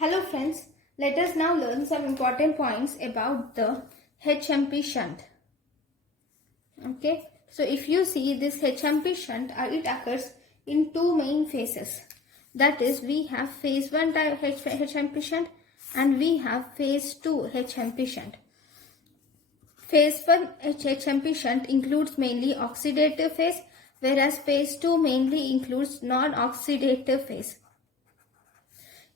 Hello friends, let us now learn some important points about the HMP shunt. Okay, so if you see this HMP shunt, it occurs in two main phases. That is, we have phase 1 type HMP shunt and we have phase 2 HMP shunt. Phase 1 HMP shunt includes mainly oxidative phase, whereas phase 2 mainly includes non-oxidative phase.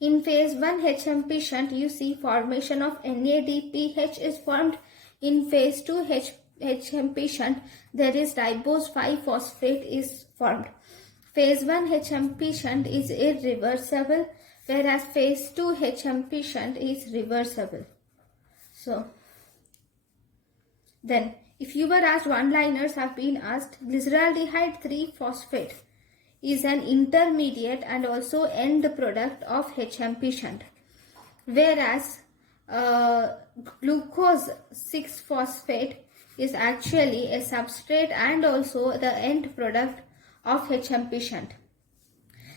In phase 1 HMP shunt, you see formation of NADPH is formed. In phase 2 HMP shunt, there is ribose 5-phosphate is formed. Phase 1 HMP shunt is irreversible, whereas phase 2 HMP shunt is reversible. So, then if you were asked, one-liners have been asked, glyceraldehyde 3-phosphate is an intermediate and also end product of HMP shunt, whereas glucose 6-phosphate is actually a substrate and also the end product of HMP shunt.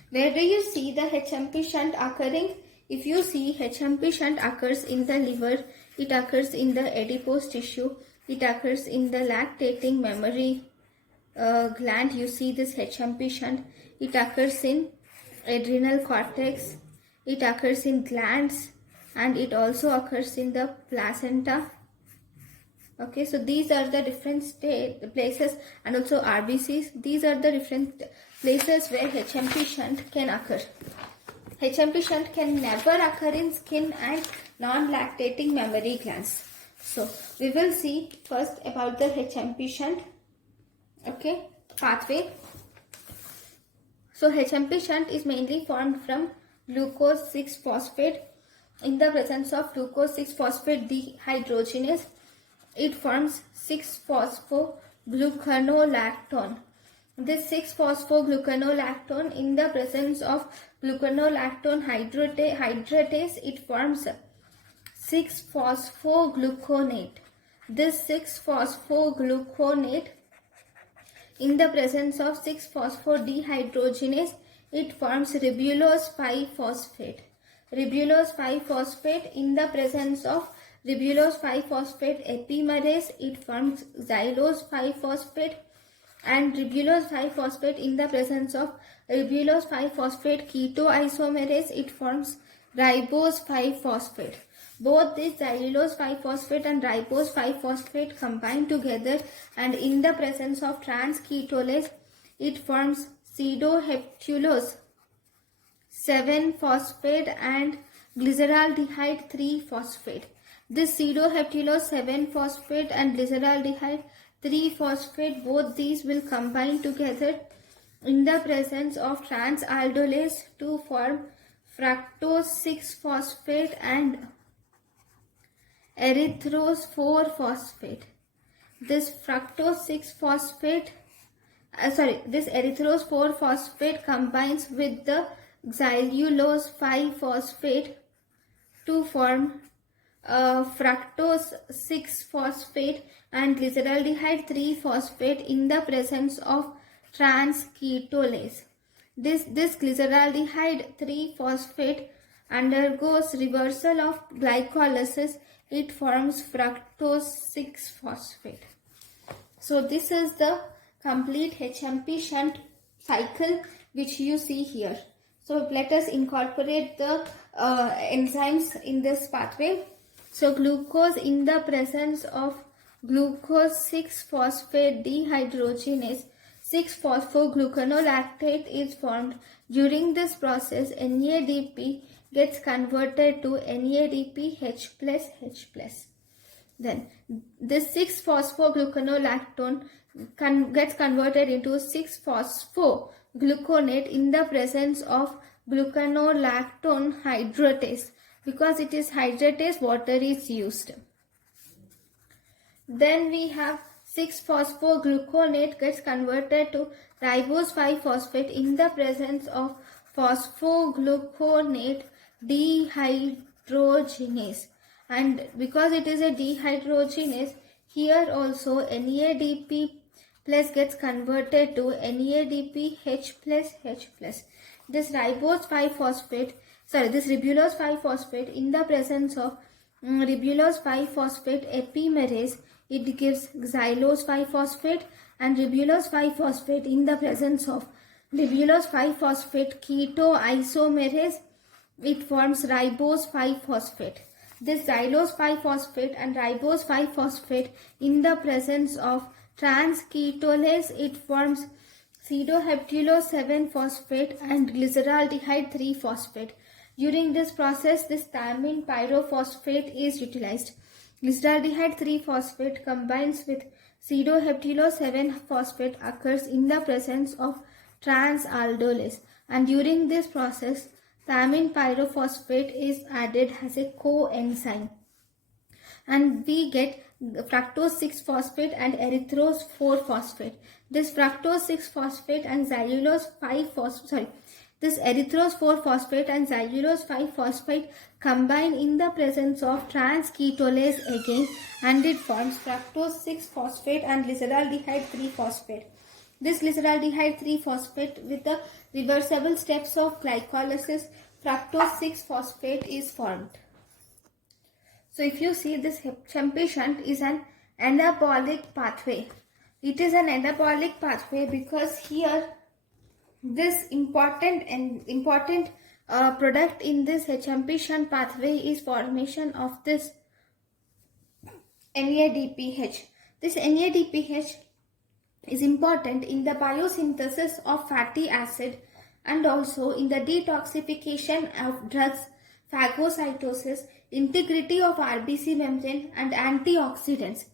Where do you see the HMP shunt occurring? If you see, HMP shunt occurs in the liver, it occurs in the adipose tissue, it occurs in the lactating mammary gland. You see this HMP shunt. It occurs in adrenal cortex, it occurs in glands, and it also occurs in the placenta. Okay, so these are the different places, and also RBCs. These are the different places where HMP shunt can occur. HMP shunt can never occur in skin and non-lactating mammary glands. So we will see first about the HMP shunt. Okay, pathway. So HMP shunt is mainly formed from glucose 6-phosphate. In the presence of glucose 6-phosphate dehydrogenase, it forms 6-phosphoglucanolactone. This 6-phosphoglucanolactone, in the presence of glucanolactone hydratase, it forms 6-phosphogluconate. This 6-phosphogluconate, in the presence of 6-phosphodehydrogenase, it forms ribulose 5-phosphate. Ribulose 5-phosphate, in the presence of ribulose 5-phosphate epimerase, it forms xylose 5-phosphate, and ribulose 5-phosphate, in the presence of ribulose 5-phosphate ketoisomerase, it forms ribose 5-phosphate. Both this xylulose 5-phosphate and ribose 5-phosphate combine together, and in the presence of trans-ketolase, it forms pseudoheptulose 7-phosphate and glyceraldehyde 3-phosphate. This pseudoheptulose 7-phosphate and glyceraldehyde 3-phosphate, both these will combine together in the presence of trans-aldolase to form fructose 6-phosphate and erythrose 4-phosphate. This fructose 6-phosphate, this erythrose 4-phosphate combines with the xylulose 5-phosphate to form fructose 6-phosphate and glyceraldehyde 3-phosphate in the presence of trans-ketolase. This glyceraldehyde 3-phosphate undergoes reversal of glycolysis. It forms fructose 6-phosphate. So this is the complete HMP shunt cycle which you see here. So let us incorporate the enzymes in this pathway. So glucose, in the presence of glucose 6-phosphate dehydrogenase, 6-phosphoglucanolactate is formed. During this process, NADP gets converted to NADPH plus H plus. Then this 6-phosphoglucanolactone gets converted into 6-phosphogluconate in the presence of glucanolactone hydratase. Because it is hydratase, water is used. Then we have 6-phosphogluconate gets converted to ribose 5-phosphate in the presence of phosphogluconate dehydrogenase, and because it is a dehydrogenase, here also NADP plus gets converted to NADPH plus H plus. This ribose 5-phosphate this ribulose 5-phosphate in the presence of ribulose 5-phosphate epimerase, it gives xylose 5-phosphate, and ribulose 5-phosphate in the presence of ribulose 5-phosphate ketoisomerase, it forms ribose 5-phosphate. This xylose 5-phosphate and ribose 5-phosphate in the presence of trans ketolase, it forms pseudoheptulose 7-phosphate and glyceraldehyde 3-phosphate. During this process, this thiamine pyrophosphate is utilized. Glyceraldehyde 3-phosphate combines with pseudoheptulose 7-phosphate occurs in the presence of trans-aldolase, and during this process, thiamine pyrophosphate is added as a coenzyme, and we get fructose 6-phosphate and erythrose 4-phosphate. This fructose 6-phosphate and xylulose 5-phosphate, this erythrose 4-phosphate and xylulose 5-phosphate combine in the presence of trans ketolase again, and it forms fructose 6-phosphate and glyceraldehyde 3-phosphate. This glyceraldehyde 3-phosphate with the reversible steps of glycolysis, fructose 6-phosphate is formed. So if you see, this Hepchampi shunt is an anabolic pathway. It is an anabolic pathway because here this important product in this Hepchampi shunt pathway is formation of this NADPH. This NADPH is important in the biosynthesis of fatty acid and also in the detoxification of drugs, phagocytosis, integrity of RBC membrane and antioxidants.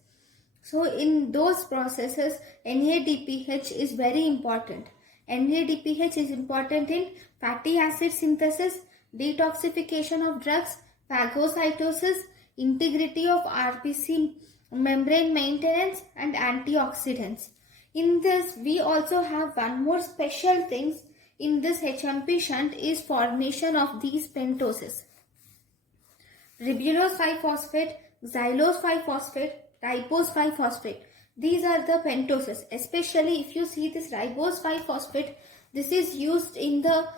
So in those processes, NADPH is very important. NADPH is important in fatty acid synthesis, detoxification of drugs, phagocytosis, integrity of RBC membrane maintenance and antioxidants. In this, we also have one more special things in this Hepchampi shunt is formation of these pentoses. Ribulose 5-phosphate, xylose 5-phosphate, ribose 5-phosphate. These are the pentoses. Especially if you see this ribose 5-phosphate, this is used in the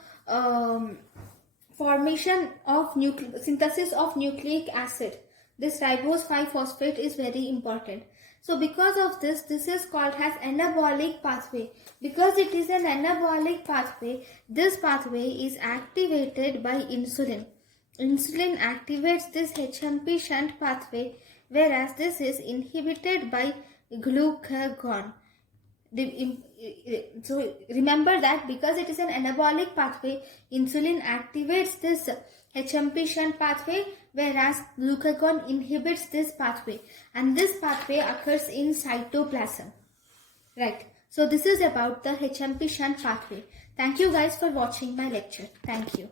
formation of synthesis of nucleic acid. This ribose 5-phosphate is very important. So because of this, this is called as anabolic pathway. Because it is an anabolic pathway, this pathway is activated by insulin. Insulin activates this Hepchampi shunt pathway, whereas this is inhibited by glucagon. So remember that because it is an anabolic pathway, insulin activates this Hepchampi shunt pathway, whereas glucagon inhibits this pathway, and this pathway occurs in cytoplasm. Right. So this is about the Hepchampi shunt pathway. Thank you guys for watching my lecture. Thank you.